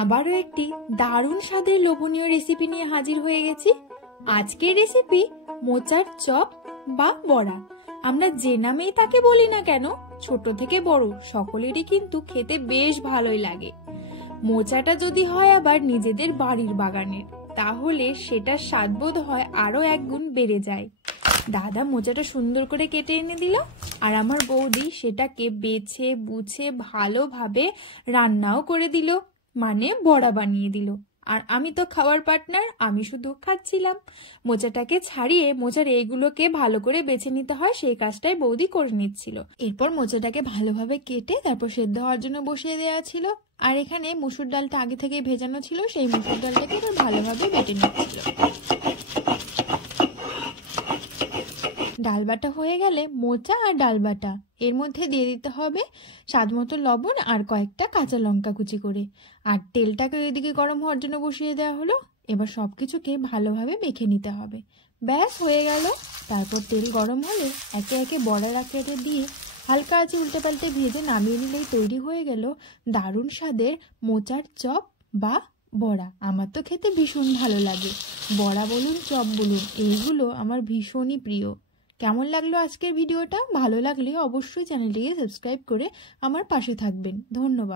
আবারও একটি দারুণ স্বাদের লোভনীয় রেসিপি নিয়ে হাজির হয়ে গেছি। আজকের রেসিপি মোচার চপ বা বড়া। আমরা যে নামেই তাকে বলি না কেন, ছোট থেকে বড় সকলেরই কিন্তু খেতে বেশ ভালোই লাগে। মোচাটা যদি হয় আবার নিজেদের বাড়ির বাগানের, তাহলে সেটার স্বাদবোধ হয় আরো এক গুণ বেড়ে যায়। দাদা মোচাটা সুন্দর করে কেটে এনে দিল, আর আমার বৌদি সেটাকে বেছে বুছে ভালোভাবে রান্নাও করে দিল, মানে বড়া বানিয়ে দিল। আর আমি তো খাওয়ার পার্টনার, আমি শুধু খাচ্ছিলাম। মোচাটাকে ছাড়িয়ে মোচার এইগুলোকে ভালো করে বেছে নিতে হয়, সেই কাজটাই বৌদি করে নিচ্ছিল। এরপর মোচাটাকে ভালোভাবে কেটে তারপর সেদ্ধ হওয়ার জন্য বসিয়ে দেওয়া ছিল। আর এখানে মুসুর ডালটা আগে থেকেই ভেজানো ছিল, সেই মুসুর ডালটাকে এবার ভালোভাবে বেটে নিচ্ছিল। ডাল বাটা হয়ে গেলে মোচা আর ডাল বাটা এর মধ্যে দিয়ে দিতে হবে স্বাদ মতো লবণ আর কয়েকটা কাঁচা লঙ্কা কুচি করে। আর তেলটাকে এদিকে গরম হওয়ার জন্য বসিয়ে দেওয়া হলো। এবার সবকিছুকে ভালোভাবে মেখে নিতে হবে। ব্যাস হয়ে গেল। তারপর তেল গরম হলে একে একে বড়ার আকারে দিয়ে হালকা আছে উল্টে পাল্টে ভেজে নামিয়ে নিলেই তৈরি হয়ে গেল দারুণ স্বাদের মোচার চপ বা বড়া। আমার তো খেতে ভীষণ ভালো লাগে। বড়া বলুন চপ বলুন, এইগুলো আমার ভীষণই প্রিয়। কেমন লাগলো আজকের ভিডিওটা? ভালো লাগলে অবশ্যই চ্যানেলটিকে সাবস্ক্রাইব করে আমার পাশে থাকবেন। ধন্যবাদ।